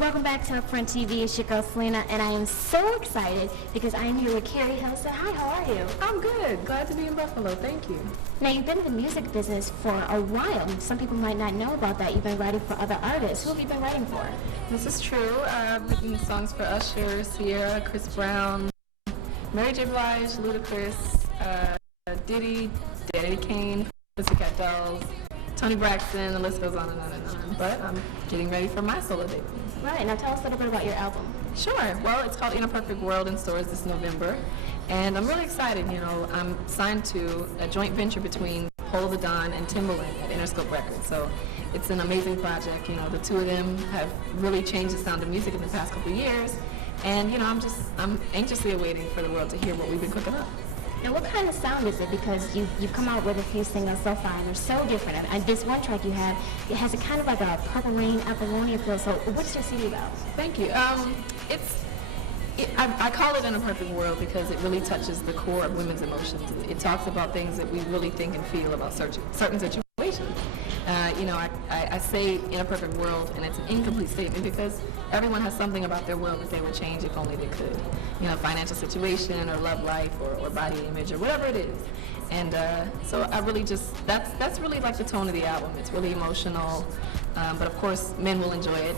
Welcome back to Upfront TV. It's your girl SELIN, and I am so excited because I am here with Keri Hilson. Hi, how are you? I'm good. Glad to be in Buffalo. Thank you. Now, you've been in the music business for a while. Some people might not know about that. You've been writing for other artists. Who have you been writing for? This is true. I've written songs for Usher, Sierra, Chris Brown, Mary J. Blige, Ludacris, Diddy, Danny Kane, Pussycat Dolls, Tony Braxton, the list goes on and on and on. But I'm getting ready for my solo debut. Right, now tell us a little bit about your album. Sure. Well, it's called In a Perfect World in stores this November. And I'm really excited. You know, I'm signed to a joint venture between Pole of the Don and Timbaland at Interscope Records. So it's an amazing project. You know, the two of them have really changed the sound of music in the past couple of years. And, you know, I'm anxiously awaiting for the world to hear what we've been cooking up. Now, what kind of sound is it? Because you've come out with a few singles so far, and they're so different. And this one track you have, it has a kind of like a Purple Rain, Apollonia feel. So what's your CD about? Thank you. I call it In a Perfect World because it really touches the core of women's emotions. It talks about things that we really think and feel about certain situations. You know, I say In a Perfect World, and it's an incomplete statement because everyone has something about their world that they would change if only they could. You know, financial situation or love life or body image or whatever it is. And so I really that's really like the tone of the album. It's really emotional, but of course men will enjoy it.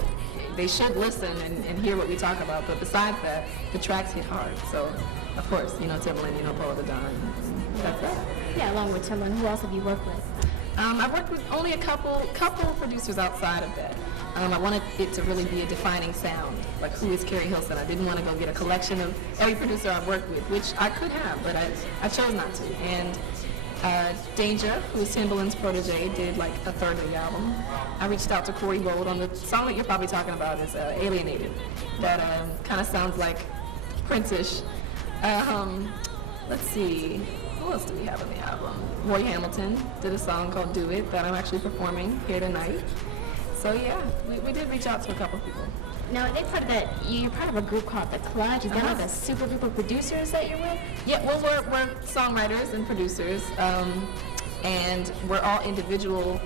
They should listen and hear what we talk about, but besides that, the tracks hit hard. So, of course, you know, Timbaland, you know, Pole of the Don, that's that. Yeah, along with Timbaland, who else have you worked with? I've worked with only a couple producers outside of that. I wanted it to really be a defining sound, like who is Keri Hilson. I didn't want to go get a collection of every producer I've worked with, which I could have, but I chose not to. And Danger, who is Timbaland's protege, did like a third of the album. I reached out to Corey Gold on the song that you're probably talking about is Alienated. That kind of sounds like Prince-ish. Let's see, who else do we have on the album? Roy Hamilton did a song called Do It that I'm actually performing here tonight. So yeah, we did reach out to a couple people. Now, you're part of a group called The Clutch. Is that like a super group of producers that you're with? Yeah, well, we're songwriters and producers, and we're all individual.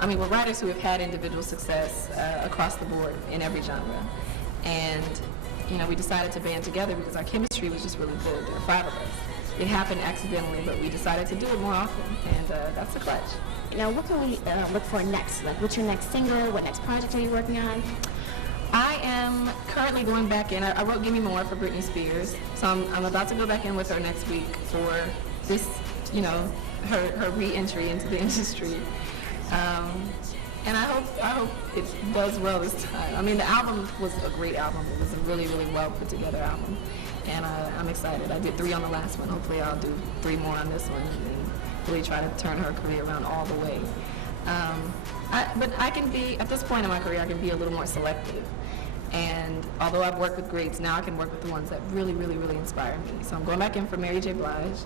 I mean, we're writers who have had individual success across the board in every genre. And, you know, we decided to band together because our chemistry was just really good. There were 5 of us. It happened accidentally, but we decided to do it more often, and that's The Clutch. Now, what can we look for next? Like, what's your next single? What next project are you working on? I am currently going back in. I wrote Give Me More for Britney Spears, so I'm about to go back in with her next week for this, you know, her re-entry into the industry. And I hope it does well this time. I mean, the album was a great album. It was a really, really well put together album. And I'm excited. I did 3 on the last one. Hopefully I'll do 3 more on this one and really try to turn her career around all the way. But I can be, at this point in my career, I can be a little more selective. And although I've worked with greats, now I can work with the ones that really, really, really inspire me. So I'm going back in for Mary J. Blige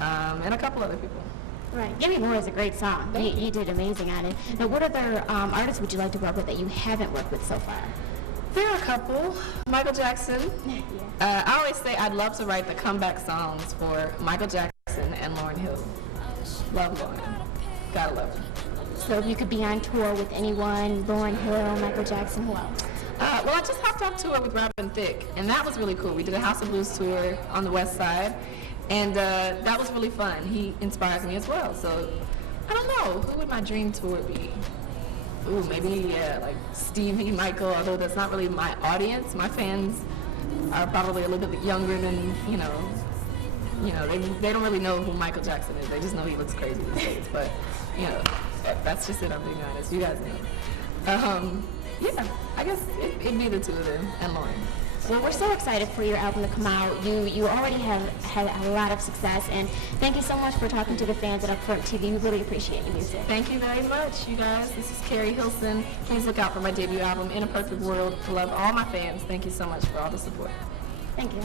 and a couple other people. Right. Give Me More is a great song. You did amazing on it. Now, what other artists would you like to work with that you haven't worked with so far? There are a couple. Michael Jackson. Yeah. I always say I'd love to write the comeback songs for Michael Jackson and Lauryn Hill. Love Lauryn. Gotta love her. So if you could be on tour with anyone, Lauryn Hill, Michael Jackson, who else? Well, I just hopped off tour with Robin Thicke, and that was really cool. We did a House of Blues tour on the West Side, and that was really fun. He inspires me as well. So I don't know, who would my dream tour be? Ooh, maybe like Stevie, Michael, although that's not really my audience. My fans are probably a little bit younger than, you know, they don't really know who Michael Jackson is. They just know he looks crazy these days. But, you know, that's just it, I'm being honest. You guys know. Yeah, I guess it'd be the 2 of them and Lauryn. Well, we're so excited for your album to come out. You already have had a lot of success, and thank you so much for talking to the fans at Upfront TV. We really appreciate your music. Thank you very much, you guys. This is Keri Hilson. Please look out for my debut album, In a Perfect World. I love all my fans. Thank you so much for all the support. Thank you.